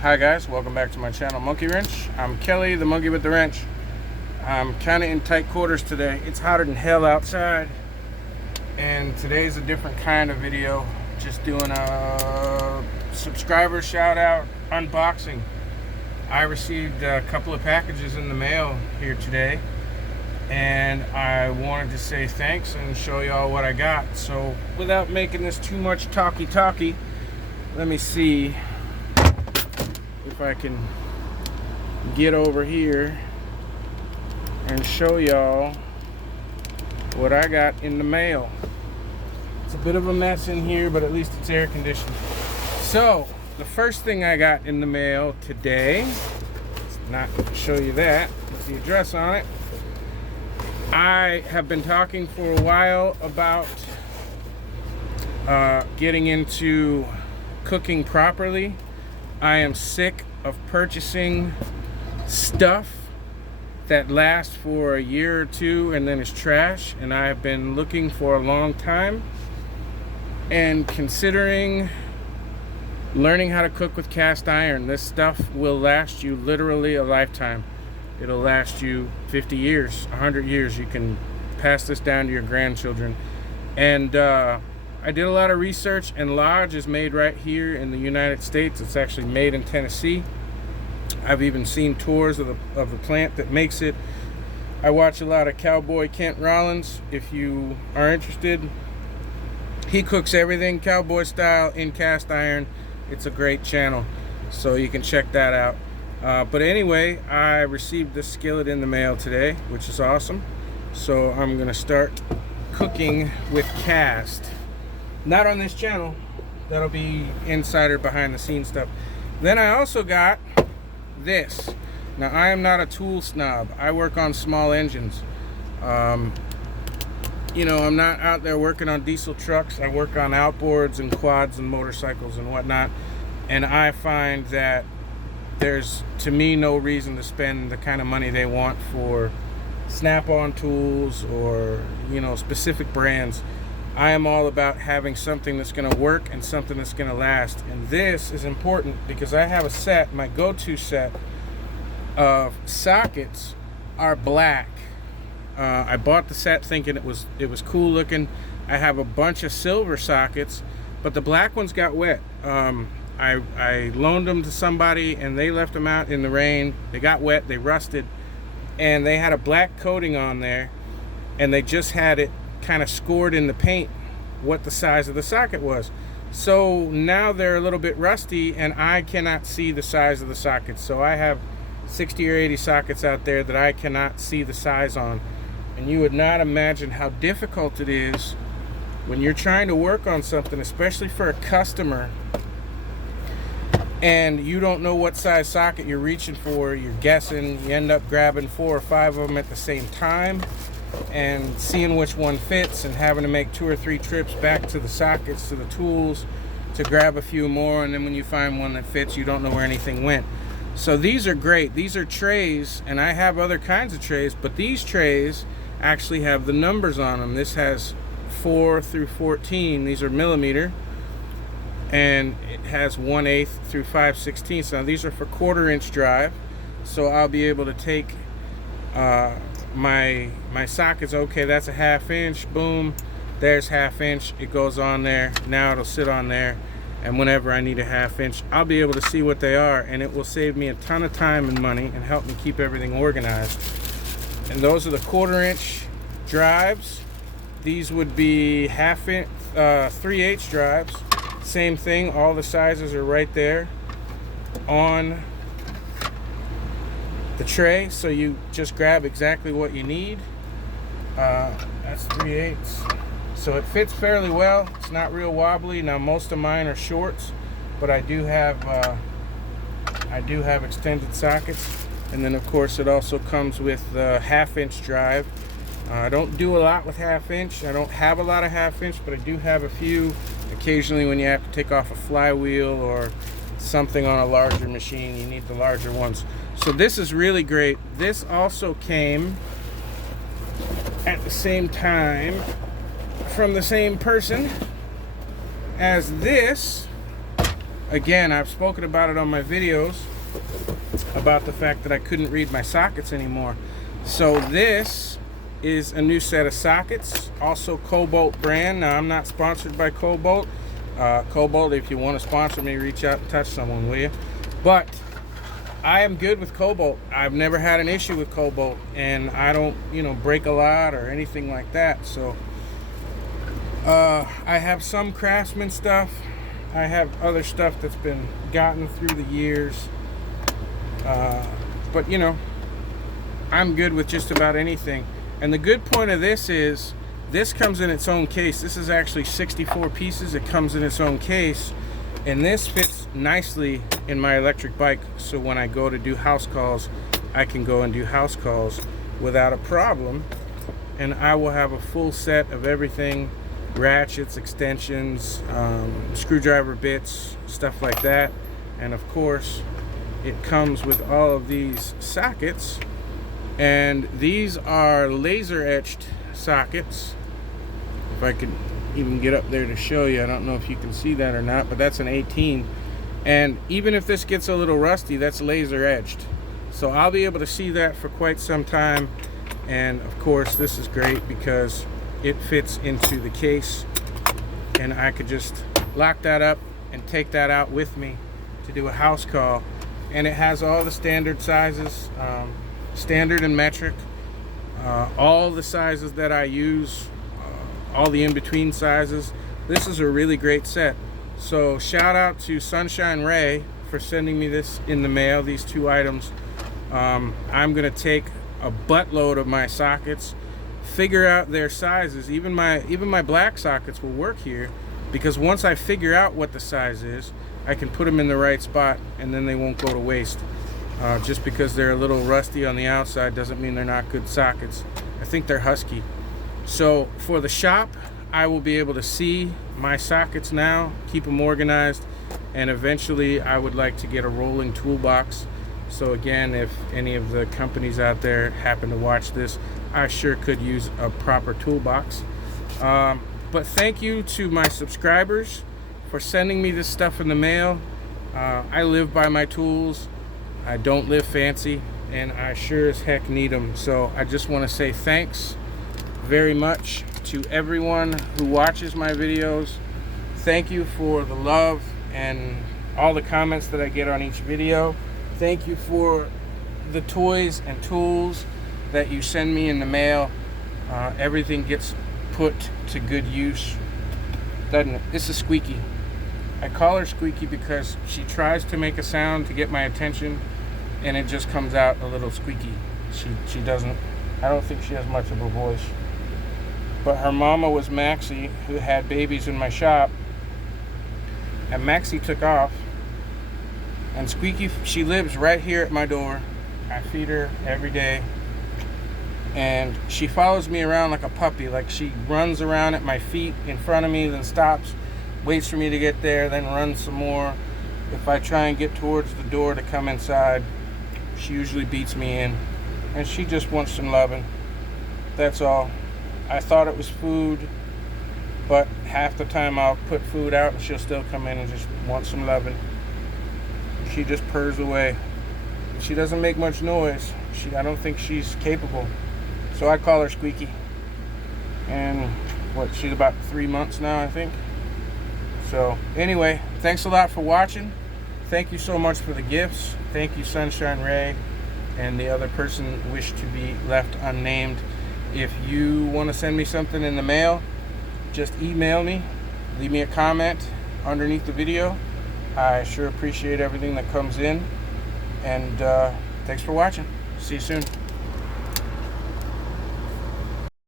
Hi guys, welcome back to my channel, Monkey Wrench. I'm Kelly, the monkey with the wrench. I'm kind of in tight quarters today. It's hotter than hell outside, and today's a different kind of video. Just doing a subscriber shout out unboxing. I received a couple of packages in the mail here today, and I wanted to say thanks and show y'all what I got. So without making this too much talky, let me see if I can get over here and show y'all what I got in the mail. It's a bit of a mess in here, but at least it's air conditioned. So the first thing I got in the mail today, it's not going to show you that, with the address on it. I have been talking for a while about getting into cooking properly. I am sick of purchasing stuff that lasts for a year or two and then is trash, and I have been looking for a long time and considering learning how to cook with cast iron. This stuff will last you literally a lifetime. It'll last you 50 years, 100 years. You can pass this down to your grandchildren. And I did a lot of research, and Lodge is made right here in the United States. It's actually made in Tennessee. I've even seen tours of the plant that makes it. I watch a lot of Cowboy Kent Rollins. If you are interested, he cooks everything cowboy style in cast iron. It's a great channel, so you can check that out. But anyway, I received this skillet in the mail today, which is awesome. So I'm gonna start cooking with cast. Not on this channel. That'll be insider behind the scenes stuff. Then I also got this. Now, I am not a tool snob. I work on small engines. You know, I'm not out there working on diesel trucks. I work on outboards and quads and motorcycles and whatnot. And I find that there's, to me, no reason to spend the kind of money they want for Snap-on tools or, you know, specific brands. I am all about having something that's going to work and something that's going to last. And this is important because I have a set, my go-to set of sockets are black. I bought the set thinking it was cool looking. I have a bunch of silver sockets, but the black ones got wet. I loaned them to somebody and they left them out in the rain. They got wet, they rusted, and they had a black coating on there, and they just had it kind of scored in the paint what the size of the socket was. So now they're a little bit rusty and I cannot see the size of the sockets. So I have 60 or 80 sockets out there that I cannot see the size on. And you would not imagine how difficult it is when you're trying to work on something, especially for a customer, and you don't know what size socket you're reaching for. You're guessing, you end up grabbing 4 or 5 of them at the same time and seeing which one fits, and having to make 2 or 3 trips back to the sockets, to the tools, to grab a few more, and then when you find one that fits, you don't know where anything went. So these are great. These are trays, and I have other kinds of trays, but these trays actually have the numbers on them. This has 4 through 14. These are millimeter, and it has 1/8 through 5/16. Now these are for 1/4 inch drive, so I'll be able to take my sockets. Okay, that's a 1/2 inch. Boom, there's 1/2 inch. It goes on there. Now it'll sit on there, and whenever I need a 1/2 inch, I'll be able to see what they are, and it will save me a ton of time and money and help me keep everything organized. And those are the 1/4 inch drives. These would be 1/2 inch, 3/8 drives. Same thing, all the sizes are right there on the tray, so you just grab exactly what you need. That's 3/8, so it fits fairly well. It's not real wobbly. Now most of mine are shorts, but I do have extended sockets. And then of course it also comes with the 1/2 inch drive. I don't do a lot with 1/2 inch. I don't have a lot of 1/2 inch, but I do have a few. Occasionally when you have to take off a flywheel or something on a larger machine, you need the larger ones. So this is really great. This also came at the same time from the same person as this again, I've spoken about it on my videos about the fact that I couldn't read my sockets anymore. So this is a new set of sockets, also Kobalt brand. Now, I'm not sponsored by Kobalt. Kobalt, if you want to sponsor me, reach out and touch someone, will you? But I am good with Kobalt. I've never had an issue with Kobalt, and I don't, break a lot or anything like that. So I have some Craftsman stuff. I have other stuff that's been gotten through the years. But I'm good with just about anything. And the good point of this is this comes in its own case. This is actually 64 pieces. It comes in its own case, and this fits nicely in my electric bike. So when I go to do house calls, I can go and do house calls without a problem. And I will have a full set of everything: ratchets, extensions, screwdriver bits, stuff like that. And of course, it comes with all of these sockets, and these are laser etched sockets. If I could even get up there to show you, I don't know if you can see that or not, but that's an 18. And even if this gets a little rusty, that's laser etched, so I'll be able to see that for quite some time. And of course, this is great because it fits into the case, and I could just lock that up and take that out with me to do a house call. And it has all the standard sizes, standard and metric, all the sizes that I use, all the in-between sizes. This is a really great set. So shout out to Sunshine Ray for sending me this in the mail, these two items. I'm gonna take a buttload of my sockets, figure out their sizes. Even my black sockets will work here, because once I figure out what the size is, I can put them in the right spot, and then they won't go to waste. Just because they're a little rusty on the outside doesn't mean they're not good sockets. I think they're Husky. So for the shop, I will be able to see my sockets now, keep them organized, and eventually I would like to get a rolling toolbox. So again, if any of the companies out there happen to watch this, I sure could use a proper toolbox. But thank you to my subscribers for sending me this stuff in the mail. I live by my tools. I don't live fancy, and I sure as heck need them. So I just want to say thanks very much to everyone who watches my videos. Thank you for the love and all the comments that I get on each video. Thank you for the toys and tools that you send me in the mail. Everything gets put to good use, doesn't it? This is Squeaky. I call her Squeaky because she tries to make a sound to get my attention, and it just comes out a little squeaky. She doesn't, I don't think she has much of a voice. But her mama was Maxie, who had babies in my shop, and Maxie took off, and Squeaky, she lives right here at my door. I feed her every day, and she follows me around like a puppy. Like, she runs around at my feet in front of me, then stops, waits for me to get there, then runs some more. If I try and get towards the door to come inside, she usually beats me in, and she just wants some loving. That's all. I thought it was food, but half the time I'll put food out and she'll still come in and just want some loving. She just purrs away. She doesn't make much noise. I don't think she's capable. So I call her Squeaky. And she's about 3 months now, I think. So anyway, thanks a lot for watching. Thank you so much for the gifts. Thank you, Sunshine Ray, and the other person wished to be left unnamed. If you want to send me something in the mail, just email me, leave me a comment underneath the video. I sure appreciate everything that comes in, and thanks for watching. See you soon.